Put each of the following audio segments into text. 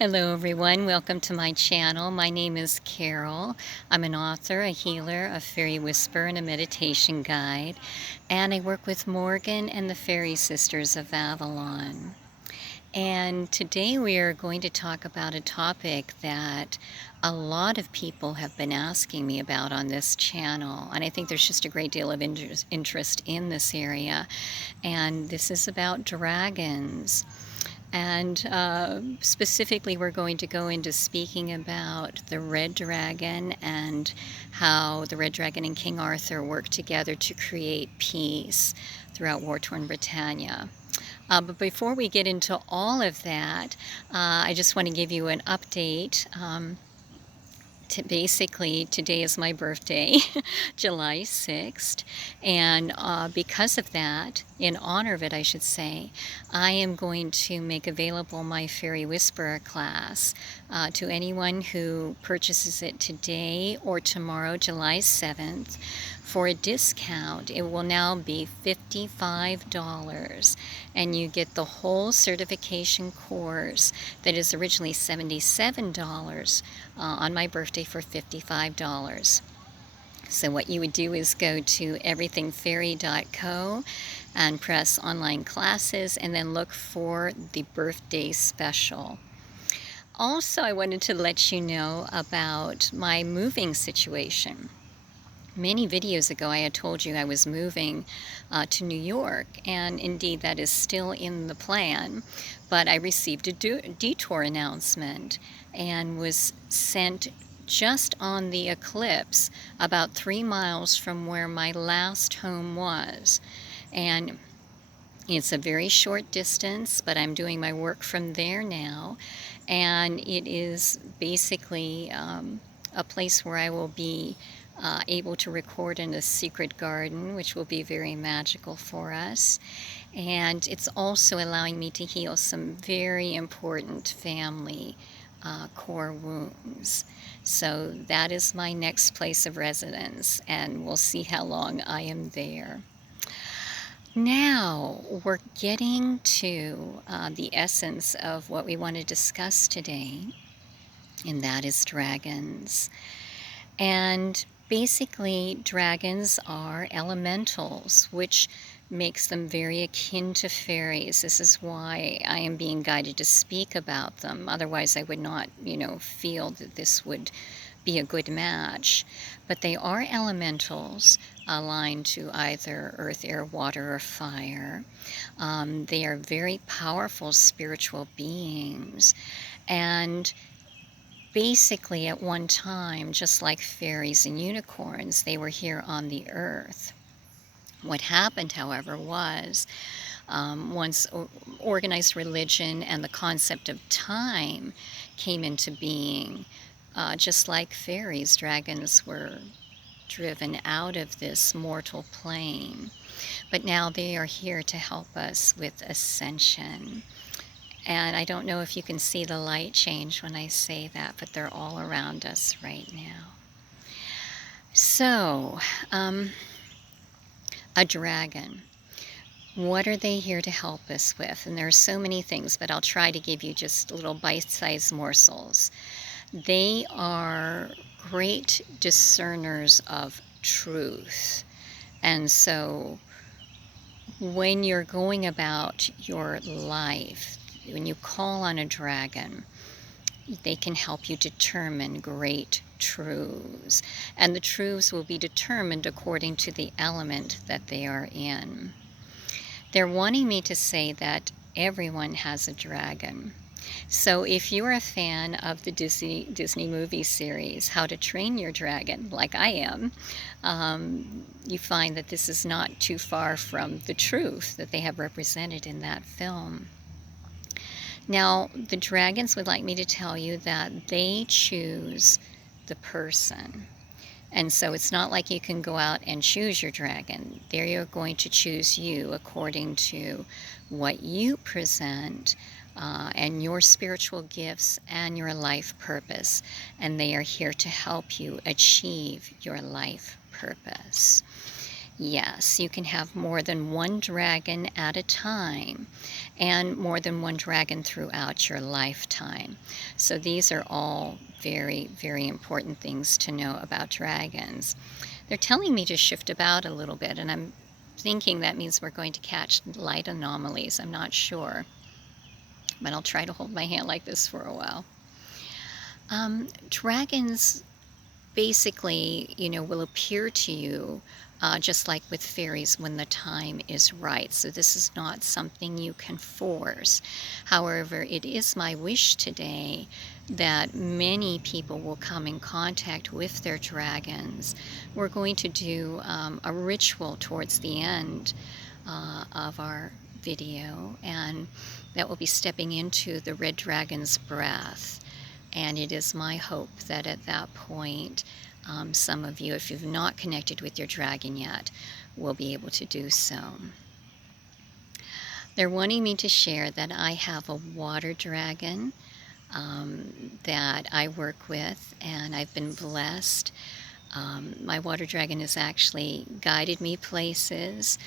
Hello everyone, welcome to my channel. My name is Carol. I'm an author, a healer, a fairy whisperer, and a meditation guide. And I work with Morgan and the Fairy Sisters of Avalon. And today we are going to talk about a topic that a lot of people have been asking me about on this channel. And I think there's just a great deal of interest in this area. And this is about dragons. And specifically, we're going to go into speaking about the red dragon and how the red dragon and King Arthur worked together to create peace throughout war-torn Britannia. But before we get into all of that, I just want to give you an update. Basically, today is my birthday, July 6th, and because of that, in honor of it, I should say, I am going to make available my Fairy Whisperer class to anyone who purchases it today or tomorrow, July 7th, for a discount. It will now be $55, and you get the whole certification course that is originally $77 on my birthday for $55. So what you would do is go to everythingfairy.co and press online classes and then look for the birthday special. Also, I wanted to let you know about my moving situation. Many videos ago, I had told you I was moving to New York, and indeed that is still in the plan, but I received a detour announcement and was sent just on the eclipse about 3 miles from where my last home was. And it's a very short distance, but I'm doing my work from there now, and it is basically a place where I will be able to record in a secret garden, which will be very magical for us. And it's also allowing me to heal some very important family core wounds. So that is my next place of residence, and we'll see how long I am there. Now, we're getting to the essence of what we want to discuss today, and that is dragons. And basically, dragons are elementals, which makes them very akin to fairies. This is why I am being guided to speak about them. Otherwise, I would not, feel that this would be a good match. But they are elementals aligned to either earth, air, water, or fire. They are very powerful spiritual beings. And basically, at one time, just like fairies and unicorns, they were here on the earth. What happened, however, was once organized religion and the concept of time came into being, just like fairies, dragons were driven out of this mortal plane. But now they are here to help us with ascension. And I don't know if you can see the light change when I say that, but they're all around us right now. So, a dragon. What are they here to help us with? And there are so many things, but I'll try to give you just little bite-sized morsels. They are great discerners of truth. And so when you're going about your life, when you call on a dragon, they can help you determine great truths. And the truths will be determined according to the element that they are in. They're wanting me to say that everyone has a dragon. So if you're a fan of the Disney movie series, How to Train Your Dragon, like I am, you find that this is not too far from the truth that they have represented in that film. Now, the dragons would like me to tell you that they choose the person. And so it's not like you can go out and choose your dragon. They're going to choose you according to what you present and your spiritual gifts and your life purpose. And they are here to help you achieve your life purpose. Yes, you can have more than one dragon at a time and more than one dragon throughout your lifetime. So these are all very, very important things to know about dragons. They're telling me to shift about a little bit, and I'm thinking that means we're going to catch light anomalies. I'm not sure, but I'll try to hold my hand like this for a while. Dragons basically, will appear to you just like with fairies when the time is right. So this is not something you can force. However, it is my wish today that many people will come in contact with their dragons. We're going to do a ritual towards the end of our video, and that will be stepping into the red dragon's breath. And it is my hope that at that point, some of you, if you've not connected with your dragon yet, will be able to do so. They're wanting me to share that I have a water dragon that I work with, and I've been blessed. My water dragon has actually guided me places.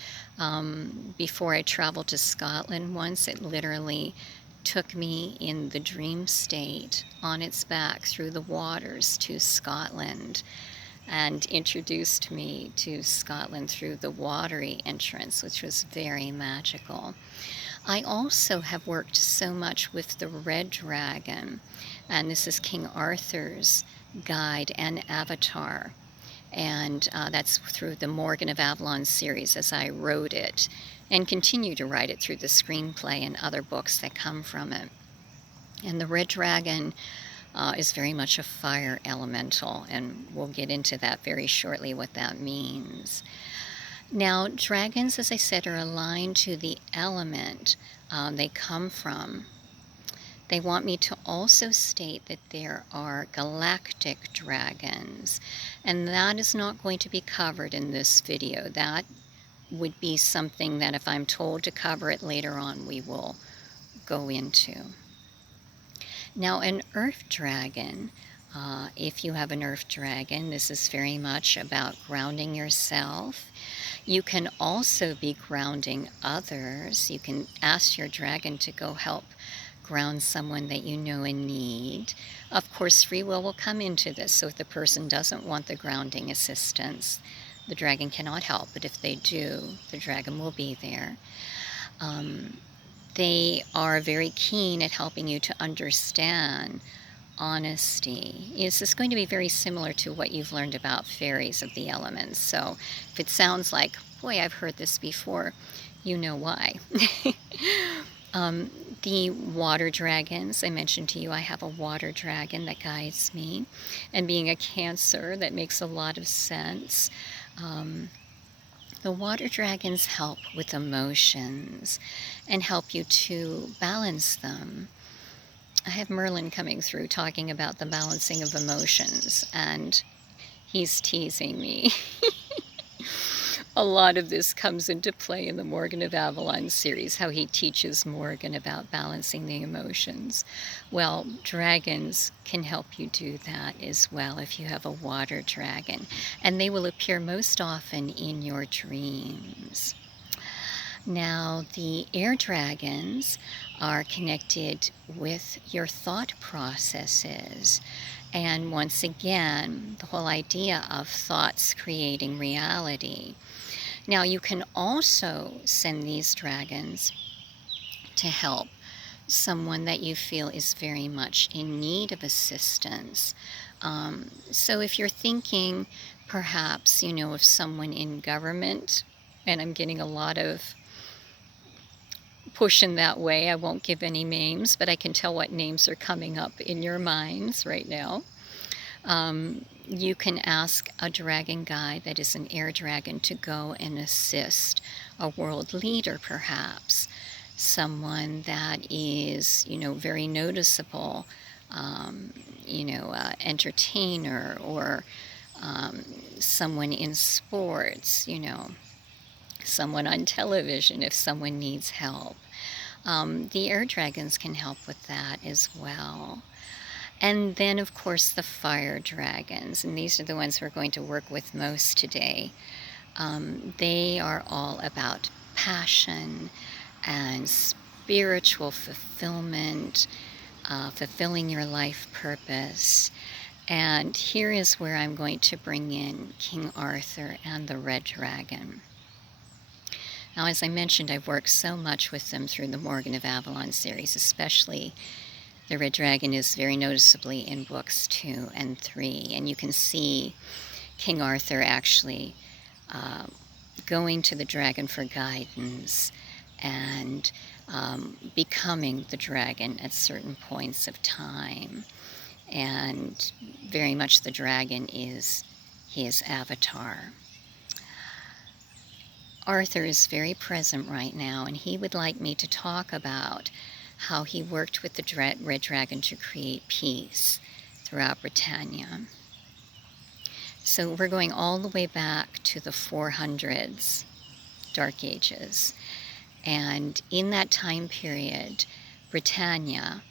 Before I traveled to Scotland once, it literally took me in the dream state on its back through the waters to Scotland and introduced me to Scotland through the watery entrance, which was very magical. I also have worked so much with the red dragon, and this is King Arthur's guide and avatar. And that's through the Morgan of Avalon series as I wrote it and continue to write it through the screenplay and other books that come from it. And the red dragon is very much a fire elemental, and we'll get into that very shortly, what that means. Now, dragons, as I said, are aligned to the element they come from. They want me to also state that there are galactic dragons, and that is not going to be covered in this video. That would be something that if I'm told to cover it later on, we will go into. Now, an earth dragon, if you have an earth dragon, this is very much about grounding yourself. You can also be grounding others. You can ask your dragon to go help ground someone that you know in need. Of course, free will come into this, so if the person doesn't want the grounding assistance, the dragon cannot help, but if they do, the dragon will be there. They are very keen at helping you to understand honesty. This is going to be very similar to what you've learned about fairies of the elements. So if it sounds like, boy, I've heard this before, you know why. The water dragons, I mentioned to you, I have a water dragon that guides me. And being a Cancer, that makes a lot of sense. The water dragons help with emotions and help you to balance them. I have Merlin coming through talking about the balancing of emotions, and he's teasing me. A lot of this comes into play in the Morgan of Avalon series, how he teaches Morgan about balancing the emotions. Well, dragons can help you do that as well if you have a water dragon, and they will appear most often in your dreams. Now, the air dragons are connected with your thought processes. And once again, the whole idea of thoughts creating reality. Now, you can also send these dragons to help someone that you feel is very much in need of assistance. So if you're thinking perhaps, of someone in government, and I'm getting a lot of push in that way. I won't give any names, but I can tell what names are coming up in your minds right now. You can ask a dragon guide that is an air dragon to go and assist a world leader, perhaps. Someone that is, very noticeable, entertainer, or someone in sports, someone on television if someone needs help. The air dragons can help with that as well. And then, of course, the fire dragons, and these are the ones we're going to work with most today. They are all about passion and spiritual fulfillment, fulfilling your life purpose. And here is where I'm going to bring in King Arthur and the Red Dragon. Now, as I mentioned, I've worked so much with them through the Morgan of Avalon series, especially the Red Dragon is very noticeably in books 2 and 3. And you can see King Arthur actually going to the dragon for guidance and becoming the dragon at certain points of time. And very much the dragon is his avatar. Arthur is very present right now, and he would like me to talk about how he worked with the Red Dragon to create peace throughout Britannia. So we're going all the way back to the 400s, Dark Ages. And in that time period, Britannia,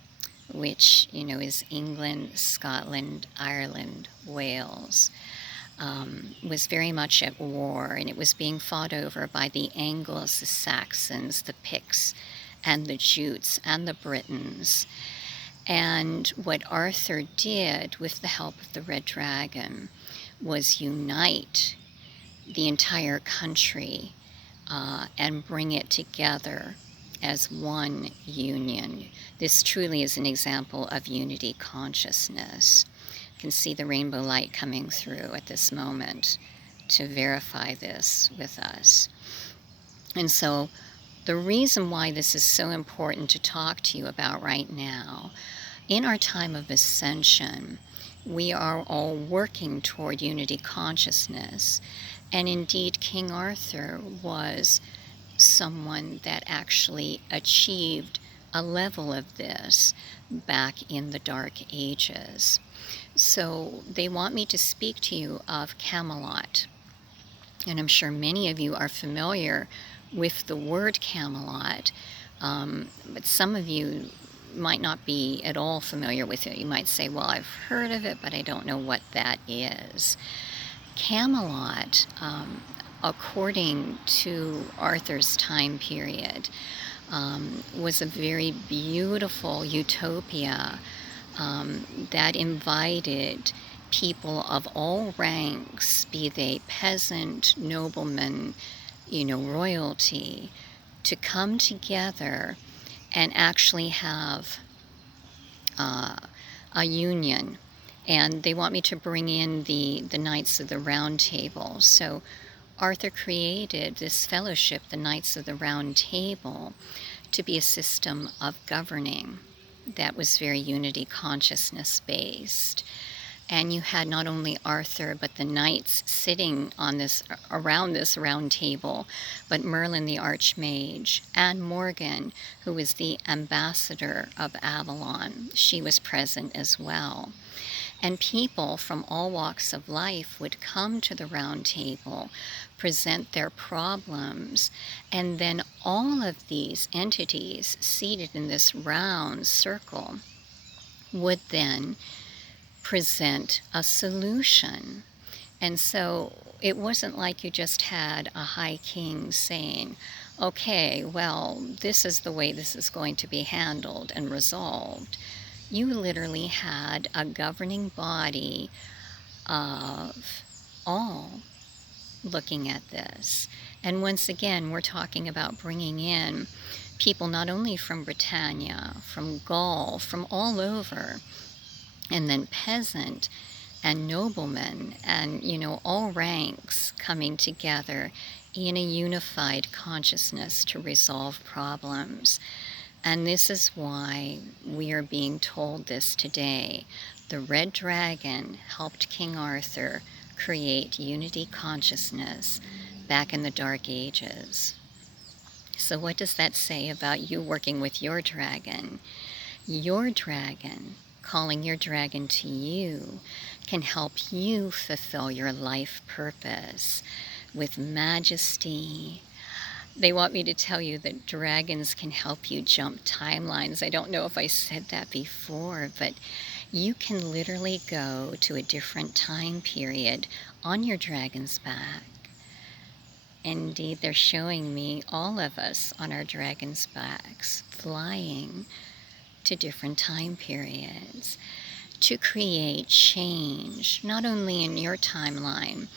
which, is England, Scotland, Ireland, Wales, was very much at war, and it was being fought over by the Angles, the Saxons, the Picts, and the Jutes, and the Britons. And what Arthur did with the help of the Red Dragon was unite the entire country and bring it together as one union. This truly is an example of unity consciousness. You can see the rainbow light coming through at this moment to verify this with us. And so the reason why this is so important to talk to you about right now, in our time of ascension, we are all working toward unity consciousness. And indeed, King Arthur was someone that actually achieved a level of this back in the Dark Ages. So they want me to speak to you of Camelot. And I'm sure many of you are familiar with the word Camelot, but some of you might not be at all familiar with it. You might say, well, I've heard of it, but I don't know what that is. Camelot, according to Arthur's time period, was a very beautiful utopia that invited people of all ranks, be they peasant, nobleman, royalty, to come together and actually have a union. And they want me to bring in the Knights of the Round Table. So Arthur created this fellowship, the Knights of the Round Table, to be a system of governing that was very unity consciousness based. And you had not only Arthur, but the knights sitting around this round table, but Merlin the Archmage, and Morgan, who was the ambassador of Avalon. She was present as well. And people from all walks of life would come to the round table, present their problems, and then all of these entities seated in this round circle would then present a solution. And so it wasn't like you just had a high king saying, okay, well, this is the way this is going to be handled and resolved. You literally had a governing body of all looking at this. And once again, we're talking about bringing in people not only from Britannia, from Gaul, from all over, and then peasant and noblemen and, all ranks coming together in a unified consciousness to resolve problems. And this is why we are being told this today. The Red Dragon helped King Arthur create unity consciousness back in the Dark Ages. So what does that say about you working with your dragon? Your dragon, calling your dragon to you, can help you fulfill your life purpose with majesty. They want me to tell you that dragons can help you jump timelines. I don't know if I said that before, but you can literally go to a different time period on your dragon's back, Indeed, they're showing me all of us on our dragon's backs, flying to different time periods to create change, not only in your timeline,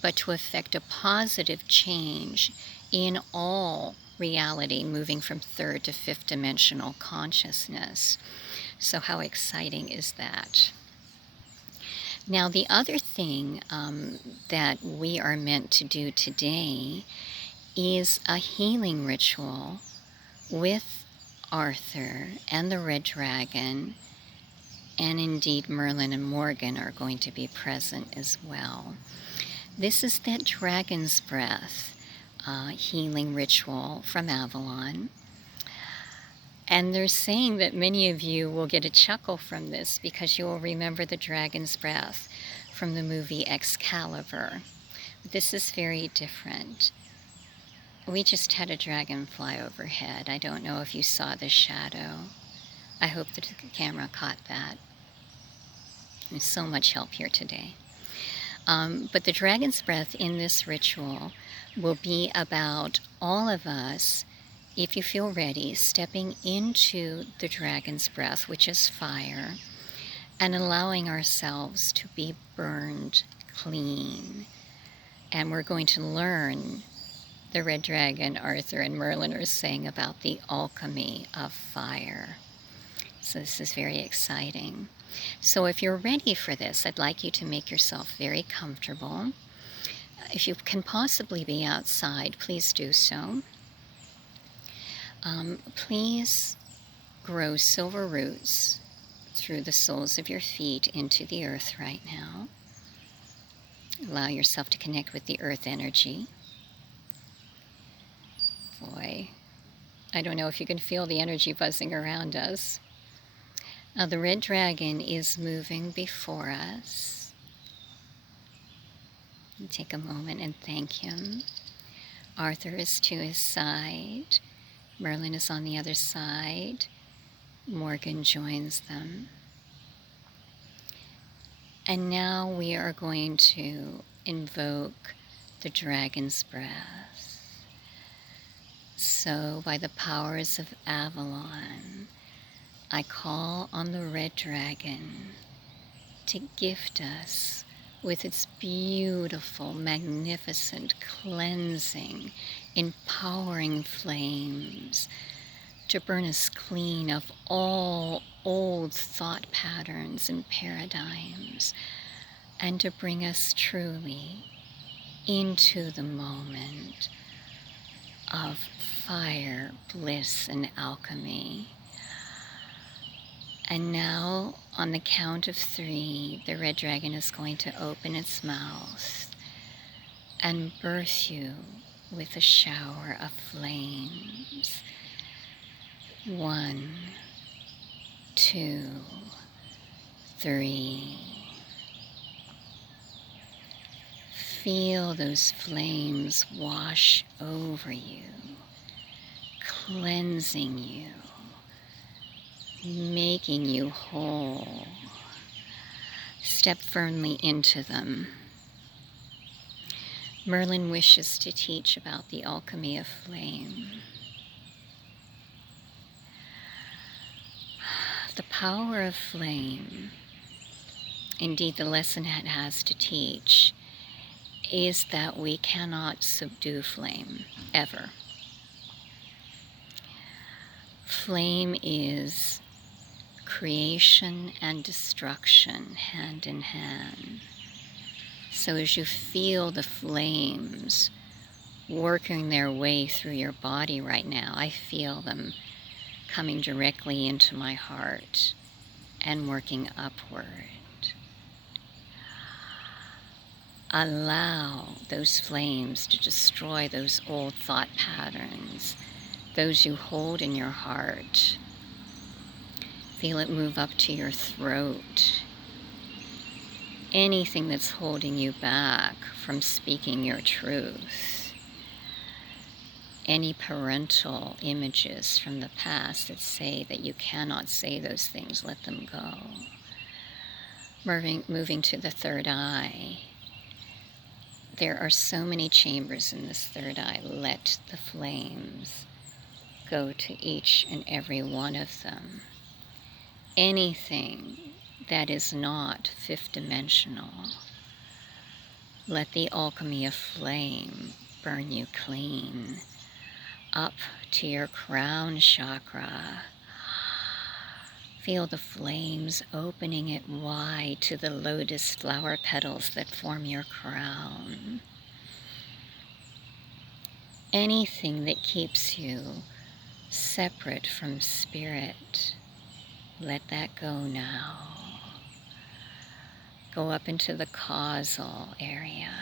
but to effect a positive change in all reality, moving from third to fifth dimensional consciousness. So how exciting is that? Now, the other thing that we are meant to do today is a healing ritual with Arthur and the Red Dragon, and indeed Merlin and Morgan are going to be present as well. This is that dragon's breath healing ritual from Avalon. And they're saying that many of you will get a chuckle from this because you will remember the dragon's breath from the movie Excalibur. This is very different. We just had a dragon fly overhead. I don't know if you saw the shadow. I hope that the camera caught that. There's so much help here today. But the dragon's breath in this ritual will be about all of us, if you feel ready, stepping into the dragon's breath, which is fire, and allowing ourselves to be burned clean. And we're going to learn, the Red Dragon, Arthur, and Merlin are saying about the alchemy of fire. So this is very exciting. So if you're ready for this, I'd like you to make yourself very comfortable. If you can possibly be outside, please do so. Please grow silver roots through the soles of your feet into the earth right now. Allow yourself to connect with the earth energy. Boy, I don't know if you can feel the energy buzzing around us. The Red Dragon is moving before us. Take a moment and thank him. Arthur is to his side. Merlin is on the other side. Morgan joins them. And now we are going to invoke the dragon's breath. So by the powers of Avalon, I call on the Red Dragon to gift us with its beautiful, magnificent, cleansing, empowering flames to burn us clean of all old thought patterns and paradigms, and to bring us truly into the moment of fire, bliss, and alchemy. And now, on the count of 3, the Red Dragon is going to open its mouth and birth you with a shower of flames. 1, 2, 3. Feel those flames wash over you, cleansing you, making you whole. Step firmly into them. Merlin wishes to teach about the alchemy of flame. The power of flame, indeed the lesson it has to teach, is that we cannot subdue flame, ever. Flame is creation and destruction hand in hand. So as you feel the flames working their way through your body right now, I feel them coming directly into my heart and working upward. Allow those flames to destroy those old thought patterns, those you hold in your heart. Feel it move up to your throat. Anything that's holding you back from speaking your truth. Any parental images from the past that say that you cannot say those things, let them go. Moving to the third eye. There are so many chambers in this third eye. Let the flames go to each and every one of them. Anything that is not fifth dimensional, let the alchemy of flame burn you clean. Up to your crown chakra. Feel the flames opening it wide to the lotus flower petals that form your crown. Anything that keeps you separate from spirit, let that go now. Go up into the causal area.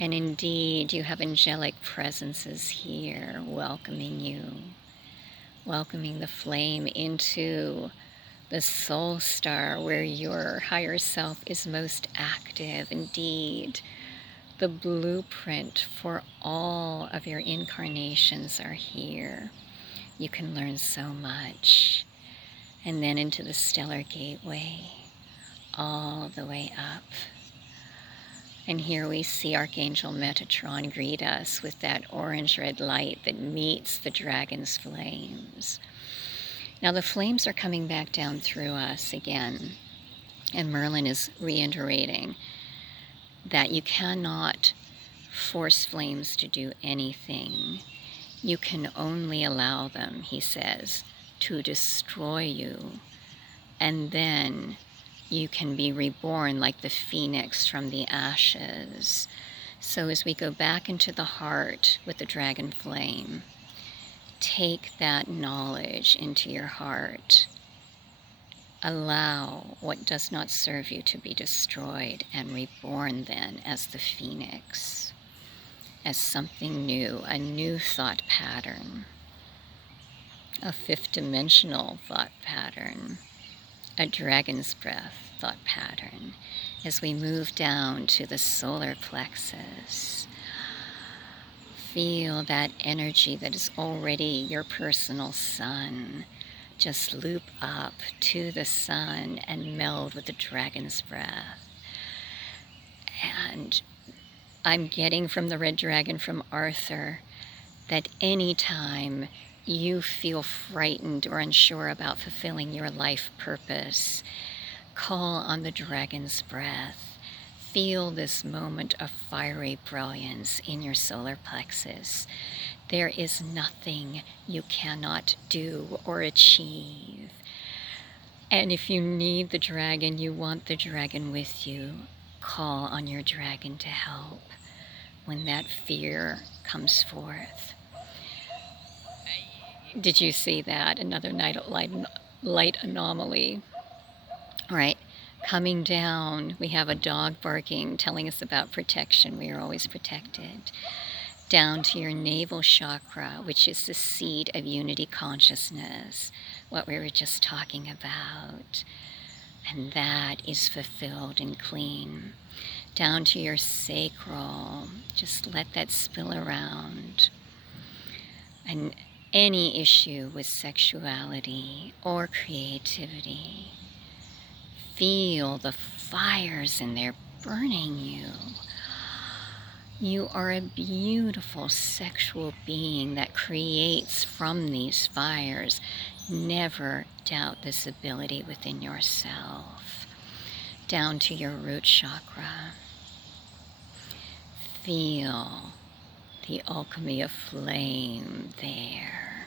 And indeed, you have angelic presences here welcoming you, welcoming the flame into the soul star where your higher self is most active. Indeed, the blueprint for all of your incarnations are here. You can learn so much. And then into the stellar gateway, all the way up. And here we see Archangel Metatron greet us with that orange-red light that meets the dragon's flames. Now the flames are coming back down through us again. And Merlin is reiterating that you cannot force flames to do anything. You can only allow them, he says, to destroy you. And then you can be reborn like the phoenix from the ashes. So as we go back into the heart with the dragon flame, take that knowledge into your heart. Allow what does not serve you to be destroyed and reborn then as the phoenix, as something new, a new thought pattern, a fifth dimensional thought pattern, a dragon's breath thought pattern. As we move down to the solar plexus, feel that energy that is already your personal sun. Just loop up to the sun and meld with the dragon's breath. And I'm getting from the red dragon from Arthur that anytime you feel frightened or unsure about fulfilling your life purpose, call on the dragon's breath. Feel this moment of fiery brilliance in your solar plexus. There is nothing you cannot do or achieve. And if you need the dragon, you want the dragon with you, call on your dragon to help when that fear comes forth. Did you see that? Another light anomaly. All right, coming down, we have a dog barking, telling us about protection. We are always protected. Down to your navel chakra, which is the seat of unity consciousness, what we were just talking about. And that is fulfilled and clean. Down to your sacral, just let that spill around. And any issue with sexuality or creativity, feel the fires in there burning you. You are a beautiful sexual being that creates from these fires. Never doubt this ability within yourself. Down to your root chakra. Feel the alchemy of flame there.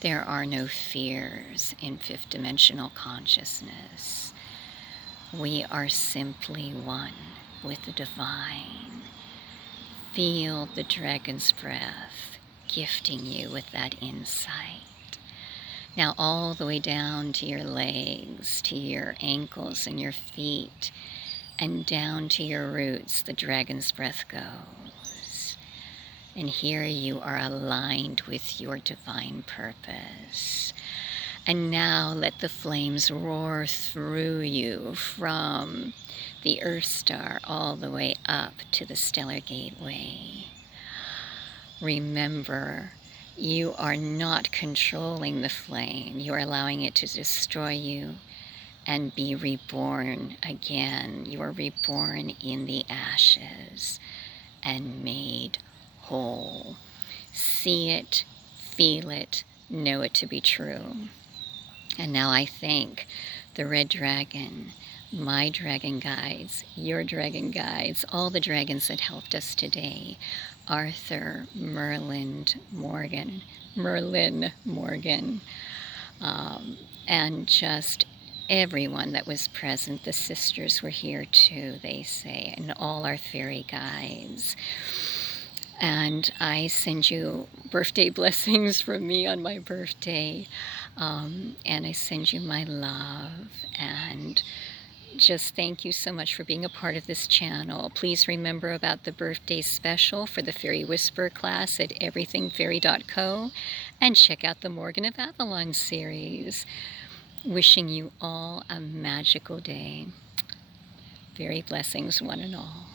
There are no fears in fifth dimensional consciousness. We are simply one with the divine. Feel the dragon's breath gifting you with that insight. Now all the way down to your legs, to your ankles and your feet, and down to your roots, the dragon's breath goes. And here you are aligned with your divine purpose. And now let the flames roar through you from the Earth Star all the way up to the Stellar Gateway. Remember, you are not controlling the flame. You are allowing it to destroy you and be reborn again. You are reborn in the ashes and made whole. See it, feel it, know it to be true. And now I thank the red dragon, my dragon guides, your dragon guides, all the dragons that helped us today. Arthur, Merlin Morgan, and just everyone that was present. The sisters were here too, they say, and all our fairy guides. And I send you birthday blessings from me on my birthday. And I send you my love. And just thank you so much for being a part of this channel. Please remember about the birthday special for the Fairy Whisper class at everythingfairy.co. And check out the Morgan of Avalon series. Wishing you all a magical day. Fairy blessings, one and all.